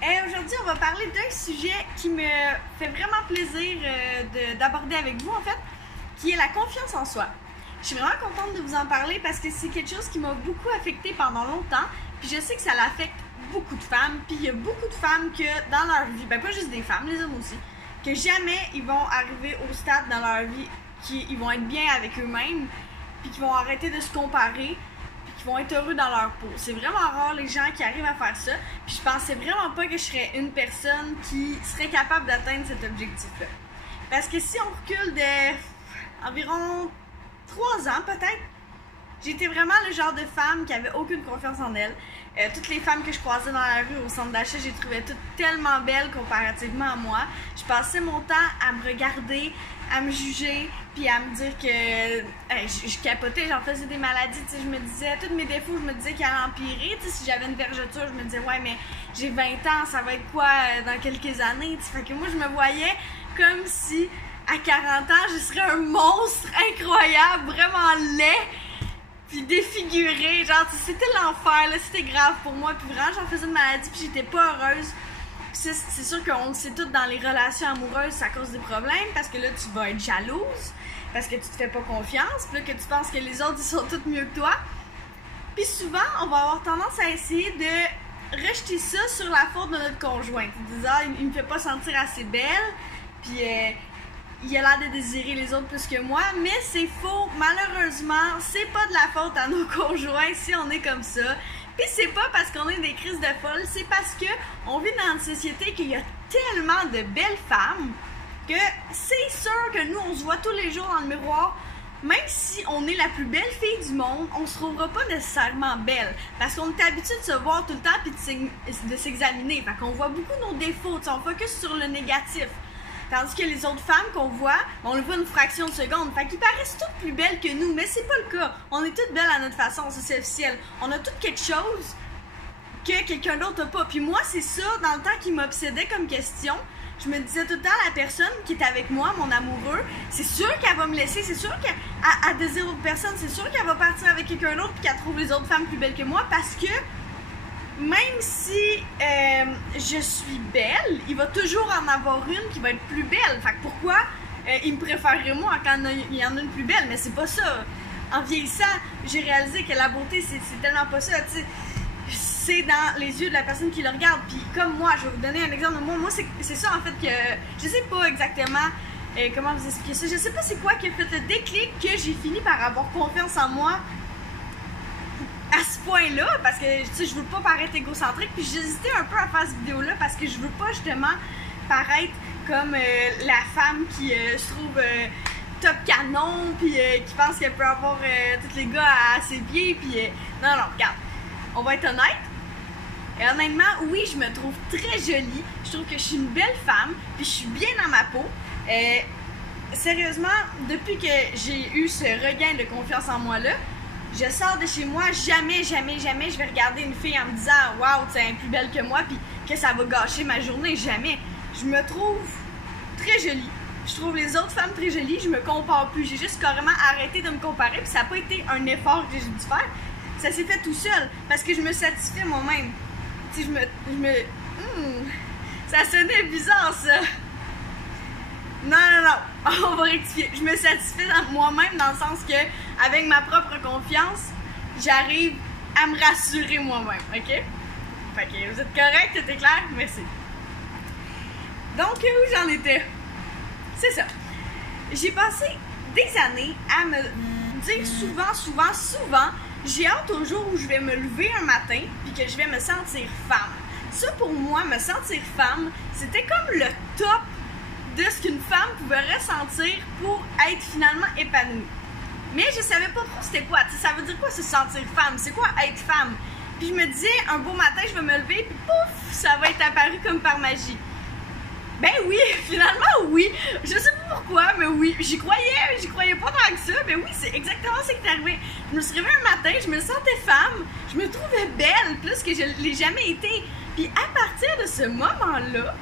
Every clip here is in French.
Aujourd'hui, on va parler d'un sujet qui me fait vraiment plaisir d'aborder avec vous, en fait, qui est la confiance en soi. Je suis vraiment contente de vous en parler parce que c'est quelque chose qui m'a beaucoup affectée pendant longtemps, puis je sais que ça l'affecte beaucoup de femmes, puis il y a beaucoup de femmes que dans leur vie, ben pas juste des femmes, les hommes aussi, que jamais ils vont arriver au stade dans leur vie qu'ils vont être bien avec eux-mêmes, puis qu'ils vont arrêter de se comparer, qui vont être heureux dans leur peau. C'est vraiment rare les gens qui arrivent à faire ça. Puis je pensais vraiment pas que je serais une personne qui serait capable d'atteindre cet objectif-là. Parce que si on recule d'environ 3 ans peut-être, j'étais vraiment le genre de femme qui avait aucune confiance en elle. Toutes les femmes que je croisais dans la rue au centre d'achat, je les trouvais toutes tellement belles comparativement à moi. Je passais mon temps à me regarder, à me juger, puis à me dire que je capotais, j'en faisais des maladies, tu sais, je me disais, tous mes défauts, je me disais qu'ils allaient empirer, tu sais, si j'avais une vergeture, je me disais, ouais, mais j'ai 20 ans, ça va être quoi dans quelques années, tu sais, fait que moi, je me voyais comme si, à 40 ans, je serais un monstre incroyable, vraiment laid, puis défiguré, genre, c'était l'enfer, là, c'était grave pour moi, puis vraiment, j'en faisais une maladie, puis j'étais pas heureuse. C'est sûr qu'on le sait toutes dans les relations amoureuses, ça cause des problèmes, parce que là, tu vas être jalouse, parce que tu te fais pas confiance, puis là, que tu penses que les autres, ils sont tous mieux que toi. Puis souvent, on va avoir tendance à essayer de rejeter ça sur la faute de notre conjoint. En disant, il me fait pas sentir assez belle, puis il a l'air de désirer les autres plus que moi, mais c'est faux. Malheureusement, c'est pas de la faute à nos conjoints si on est comme ça. Puis c'est pas parce qu'on est des crises de folle, c'est parce que on vit dans une société qu'il y a tellement de belles femmes que c'est sûr que nous, on se voit tous les jours dans le miroir. Même si on est la plus belle fille du monde, on se trouvera pas nécessairement belle. Parce qu'on est habitué de se voir tout le temps et de s'examiner. Fait qu'on voit beaucoup nos défauts, on focus sur le négatif. Tandis que les autres femmes qu'on voit, on le voit une fraction de seconde. Fait qu'ils paraissent toutes plus belles que nous, mais c'est pas le cas. On est toutes belles à notre façon, ça c'est officiel. On a toutes quelque chose que quelqu'un d'autre n'a pas. Puis moi, c'est ça, dans le temps qui m'obsédait comme question, je me disais tout le temps, la personne qui est avec moi, mon amoureux, c'est sûr qu'elle va me laisser, c'est sûr qu'elle désire d'autres personnes, c'est sûr qu'elle va partir avec quelqu'un d'autre puis qu'elle trouve les autres femmes plus belles que moi parce que même si je suis belle, il va toujours en avoir une qui va être plus belle. Fait que pourquoi il me préférerait moi quand il y en a une plus belle? Mais c'est pas ça. En vieillissant, j'ai réalisé que la beauté, c'est tellement pas ça. Tu sais, c'est dans les yeux de la personne qui le regarde. Puis comme moi, je vais vous donner un exemple de moi. Moi, c'est ça en fait que... Je sais pas exactement comment vous expliquer ça. Je sais pas c'est quoi qui a fait le déclic que j'ai fini par avoir confiance en moi à ce point-là, parce que tu sais, je veux pas paraître égocentrique, puis j'hésitais un peu à faire cette vidéo-là parce que je veux pas justement paraître comme la femme qui se trouve top canon, puis qui pense qu'elle peut avoir tous les gars à ses pieds, puis non, regarde, on va être honnête. Et honnêtement, oui, je me trouve très jolie, je trouve que je suis une belle femme, puis je suis bien dans ma peau. Sérieusement, depuis que j'ai eu ce regain de confiance en moi-là, je sors de chez moi, jamais je vais regarder une fille en me disant « Wow, tu es plus belle que moi » puis que ça va gâcher ma journée, jamais. Je me trouve très jolie. Je trouve les autres femmes très jolies, je me compare plus. J'ai juste carrément arrêté de me comparer puis ça n'a pas été un effort que j'ai dû faire. Ça s'est fait tout seul parce que je me satisfais moi-même. Tu sais, ça sonnait bizarre ça. Non, on va rectifier. Je me satisfais moi-même dans le sens que, avec ma propre confiance, j'arrive à me rassurer moi-même, ok? Fait que vous êtes correct, c'était clair? Merci. Donc, où j'en étais? C'est ça. J'ai passé des années à me dire souvent, j'ai hâte au jour où je vais me lever un matin puis que je vais me sentir femme. Ça, pour moi, me sentir femme, c'était comme le top de ce qu'une femme pouvait ressentir pour être finalement épanouie. Mais je savais pas trop c'était quoi, tu sais, ça veut dire quoi se sentir femme, c'est quoi être femme? Puis je me disais, un beau matin, je vais me lever, puis pouf, ça va être apparu comme par magie. Ben oui, finalement oui, je sais pas pourquoi, mais oui, j'y croyais pas tant que ça, mais oui, c'est exactement ce qui est arrivé. Je me suis réveillée un matin, je me sentais femme, je me trouvais belle, plus que je l'ai jamais été. Puis à partir de ce moment-là,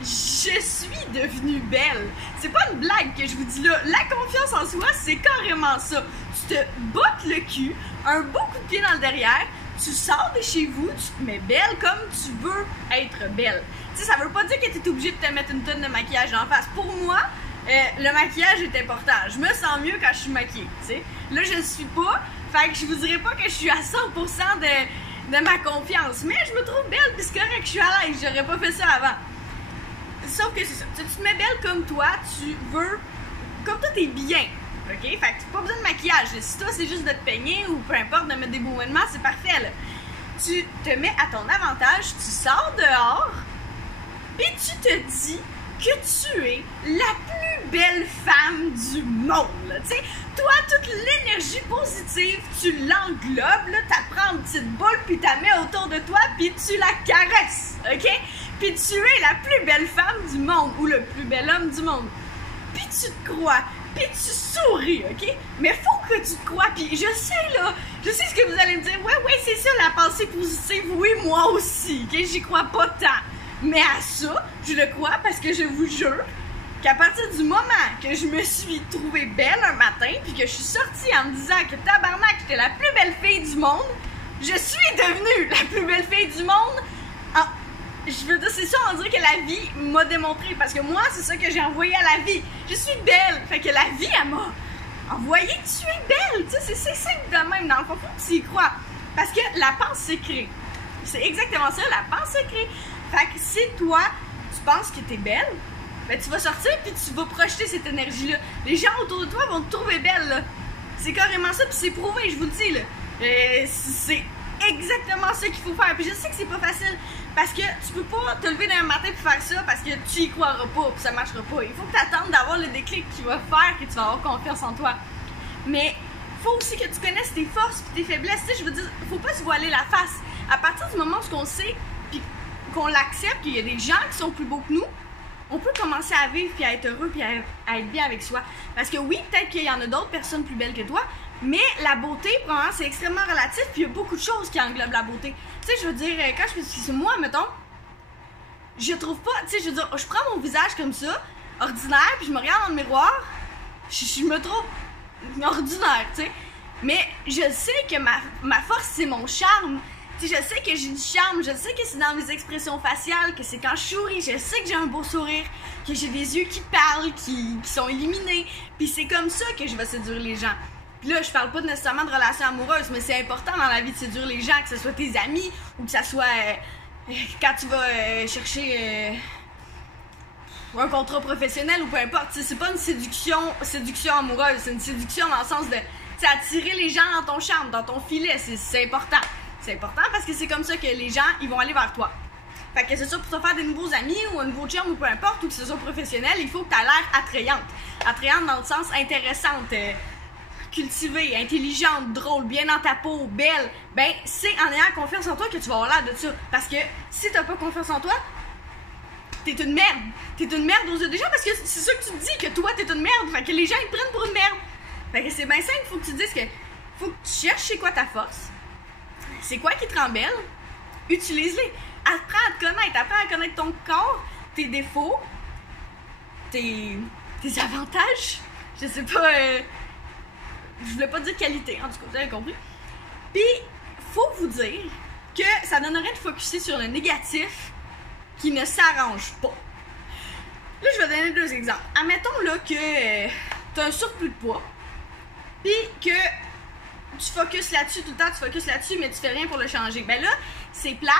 je suis devenue belle. C'est pas une blague que je vous dis là. La confiance en soi, c'est carrément ça. Tu te bottes le cul, un beau coup de pied dans le derrière, tu sors de chez vous, tu te mets belle comme tu veux être belle. Tu sais, ça veut pas dire que tu es obligé de te mettre une tonne de maquillage en face. Pour moi, le maquillage est important. Je me sens mieux quand je suis maquillée, tu sais. Là, je le suis pas, fait que je vous dirais pas que je suis à 100% de ma confiance. Mais je me trouve belle, puis c'est correct, je suis à l'aise. J'aurais pas fait ça avant. Sauf que c'est ça. Tu te mets belle comme toi, tu veux... Comme toi, t'es bien. OK? Fait que t'as pas besoin de maquillage. Si toi, c'est juste de te peigner ou peu importe, de mettre des beaux mouvements, c'est parfait, là. Tu te mets à ton avantage, tu sors dehors, et tu te dis que tu es la plus belle femme du monde, là. Tu sais, toi, toute l'énergie positive, tu l'englobes, là, t'apprends une petite boule, puis t'as mets autour de toi, puis tu la caresses, OK? Puis tu es la plus belle femme du monde, ou le plus bel homme du monde. Puis tu te crois, puis tu souris, OK? Mais faut que tu te crois, puis je sais, là, je sais ce que vous allez me dire. Ouais, c'est ça, la pensée positive, oui, moi aussi, OK? J'y crois pas tant. Mais à ça, je le crois parce que je vous jure qu'à partir du moment que je me suis trouvée belle un matin, puis que je suis sortie en me disant que tabarnak, j'étais la plus belle fille du monde, je suis devenue la plus belle fille du monde. Je veux dire, c'est ça, on dirait que la vie m'a démontré, parce que moi, c'est ça que j'ai envoyé à la vie. Je suis belle, fait que la vie, elle m'a envoyé, tu es belle, tu sais, c'est simple de même, dans le fond, faut que tu y crois. Parce que la pensée crée. C'est exactement ça, la pensée crée. Fait que si toi, tu penses que t'es belle, ben tu vas sortir puis tu vas projeter cette énergie-là. Les gens autour de toi vont te trouver belle, là. C'est carrément ça, puis c'est prouvé, je vous le dis, là. C'est exactement ça qu'il faut faire. Puis je sais que c'est pas facile, parce que tu peux pas te lever d'un matin pour faire ça parce que tu y croiras pas, puis ça marchera pas. Il faut que tu attendes d'avoir le déclic qui va faire que tu vas avoir confiance en toi. Mais faut aussi que tu connaisses tes forces puis tes faiblesses. Tu sais, je veux dire, faut pas se voiler la face. À partir du moment où on sait puis qu'on l'accepte, qu'il y a des gens qui sont plus beaux que nous, on peut commencer à vivre puis à être heureux puis à être bien avec soi. Parce que oui, peut-être qu'il y en a d'autres personnes plus belles que toi, mais la beauté, probablement, c'est extrêmement relatif, puis il y a beaucoup de choses qui englobent la beauté. Tu sais, je veux dire, quand je me suis... Moi, mettons, je trouve pas... Tu sais, je veux dire, je prends mon visage comme ça, ordinaire, puis je me regarde dans le miroir, je me trouve ordinaire, tu sais. Mais je sais que ma force, c'est mon charme. Tu sais, je sais que j'ai du charme, je sais que c'est dans mes expressions faciales, que c'est quand je souris, je sais que j'ai un beau sourire, que j'ai des yeux qui parlent, qui sont illuminés, puis c'est comme ça que je vais séduire les gens. Puis là, je parle pas nécessairement de relations amoureuses, mais c'est important dans la vie de séduire les gens, que ce soit tes amis ou que ce soit quand tu vas chercher un contrat professionnel ou peu importe. T'sais, c'est pas une séduction amoureuse, c'est une séduction dans le sens de attirer les gens dans ton charme, dans ton filet. C'est important. C'est important parce que c'est comme ça que les gens ils vont aller vers toi. Fait que c'est ça, pour te faire des nouveaux amis ou un nouveau chum ou peu importe, ou que ce soit professionnel, il faut que tu aies l'air attrayante. Attrayante dans le sens intéressante. Cultivée, intelligente, drôle, bien dans ta peau, belle, ben c'est en ayant confiance en toi que tu vas avoir l'air de ça. Parce que si t'as pas confiance en toi, t'es une merde. T'es une merde aux yeux des gens parce que c'est ça que tu te dis, que toi t'es une merde. Fait que les gens ils te prennent pour une merde. Fait que c'est bien simple, faut que tu te dises que faut que tu cherches c'est quoi ta force, c'est quoi qui te rend belle, utilise-les. Apprends à te connaître, apprends à connaître ton corps, tes défauts, tes avantages. Je sais pas... je voulais pas dire qualité, en tout cas, vous avez compris. Puis, faut vous dire que ça donnerait de focusser sur le négatif qui ne s'arrange pas. Là, je vais donner deux exemples. Admettons là que t'as un surplus de poids, puis que tu focuses là-dessus tout le temps, tu focuses là-dessus, mais tu fais rien pour le changer. Ben là, c'est plate,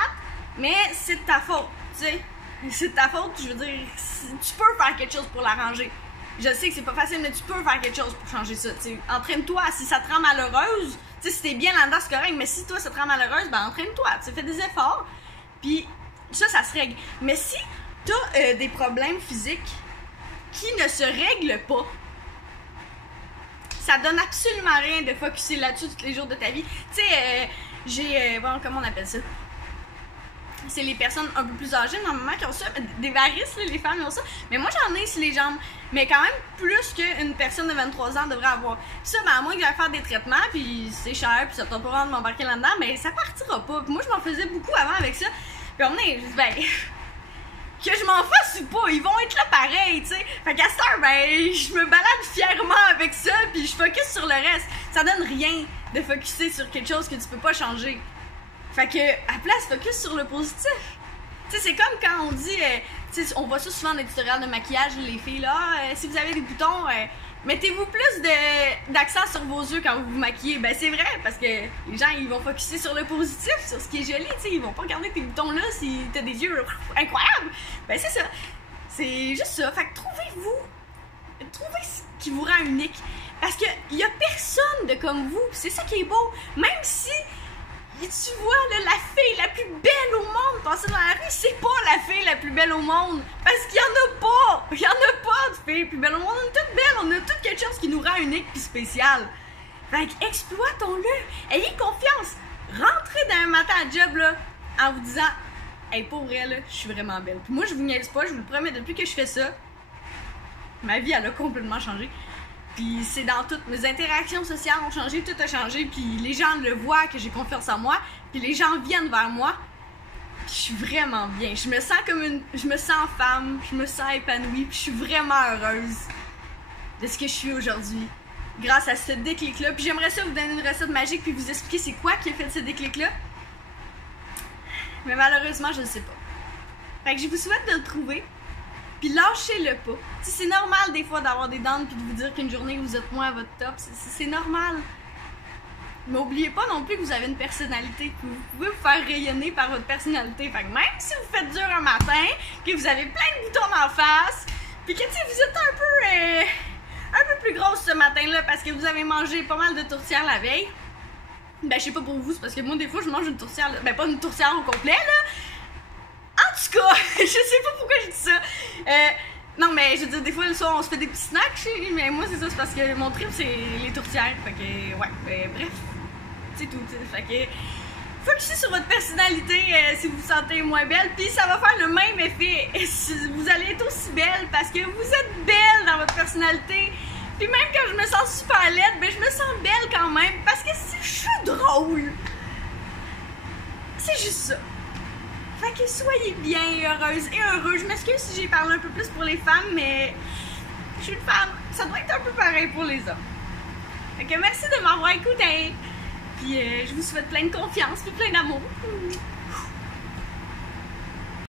mais c'est de ta faute, tu sais. C'est de ta faute, je veux dire, tu peux faire quelque chose pour l'arranger. Je sais que c'est pas facile, mais tu peux faire quelque chose pour changer ça. T'sais, entraîne-toi. Si ça te rend malheureuse, si t'es bien là-dedans, c'est correct. Mais si toi, ça te rend malheureuse, ben entraîne-toi. Fais des efforts. Puis ça se règle. Mais si t'as des problèmes physiques qui ne se règlent pas, ça donne absolument rien de focusser là-dessus tous les jours de ta vie. Tu sais, bon, comment on appelle ça? C'est les personnes un peu plus âgées, normalement, qui ont ça. Des varices, là, les femmes qui ont ça. Mais moi, j'en ai sur les jambes. Mais quand même, plus qu'une personne de 23 ans devrait avoir. Puis ça, ben, à moins que j'aille faire des traitements, puis c'est cher, puis ça t'a pas vraiment de m'embarquer là-dedans, mais ça partira pas. Puis moi, je m'en faisais beaucoup avant avec ça. Puis on est, ben, que je m'en fasse ou pas, ils vont être là pareil, tu sais. Fait qu'à cette heure, ben, je me balade fièrement avec ça, puis je focus sur le reste. Ça donne rien de focuser sur quelque chose que tu peux pas changer. Fait que, à la place, focus sur le positif. Tu sais, c'est comme quand on dit, tu sais, on voit ça souvent dans les tutoriels de maquillage, les filles, là, si vous avez des boutons, mettez-vous plus d'accent sur vos yeux quand vous vous maquillez. Ben, c'est vrai, parce que les gens, ils vont focuser sur le positif, sur ce qui est joli, tu sais, ils vont pas regarder tes boutons là si t'as des yeux incroyables. Ben, c'est ça. C'est juste ça. Fait que trouvez ce qui vous rend unique. Parce que y a personne de comme vous, c'est ça qui est beau. Même si tu vois là, la fille la plus belle au monde passer dans la rue, c'est pas la fille la plus belle au monde. Parce qu'il y en a pas. Il y en a pas de fille plus belle au monde. On est toutes belles. On a toutes quelque chose qui nous rend unique puis spécial. Fait que exploitons-le. Ayez confiance. Rentrez d'un matin à job là en vous disant hey, pour vrai là, je suis vraiment belle. Puis moi je vous niaise pas, je vous le promets, depuis que je fais ça, ma vie elle a complètement changé. Puis c'est dans toutes mes interactions sociales ont changé, tout a changé, puis les gens le voient que j'ai confiance en moi, puis les gens viennent vers moi, puis je suis vraiment bien. Je me sens je me sens femme, je me sens épanouie, puis je suis vraiment heureuse de ce que je suis aujourd'hui, grâce à ce déclic-là. Puis j'aimerais ça vous donner une recette magique, puis vous expliquer c'est quoi qui a fait ce déclic-là. Mais malheureusement, je ne sais pas. Fait que je vous souhaite de le trouver. Puis lâchez-le pas. T'sais, c'est normal des fois d'avoir des dents puis de vous dire qu'une journée vous êtes moins à votre top. C'est normal. Mais n'oubliez pas non plus que vous avez une personnalité, que vous pouvez vous faire rayonner par votre personnalité. Fait que même si vous faites dur un matin, que vous avez plein de boutons en face, puis que vous êtes un peu plus grosse ce matin-là parce que vous avez mangé pas mal de tourtières la veille. Ben je sais pas pour vous, c'est parce que moi des fois je mange une tourtière, ben pas une tourtière au complet là. En tout cas, je sais pas pourquoi je dis ça. Non, mais je veux dire, des fois, le soir, on se fait des petits snacks, mais moi, c'est ça, c'est parce que mon trip, c'est les tourtières. Fait que, ouais, bref, c'est tout, t'sais. Fait que, focusez sur votre personnalité si vous vous sentez moins belle, puis ça va faire le même effet. Vous allez être aussi belle parce que vous êtes belle dans votre personnalité. Puis même quand je me sens super laide, ben je me sens belle quand même parce que je suis drôle. C'est juste ça. Fait que soyez bien et heureuse et heureux. Je m'excuse si j'ai parlé un peu plus pour les femmes, mais je suis une femme. Ça doit être un peu pareil pour les hommes. Fait que merci de m'avoir écouté. Puis je vous souhaite plein de confiance et plein d'amour.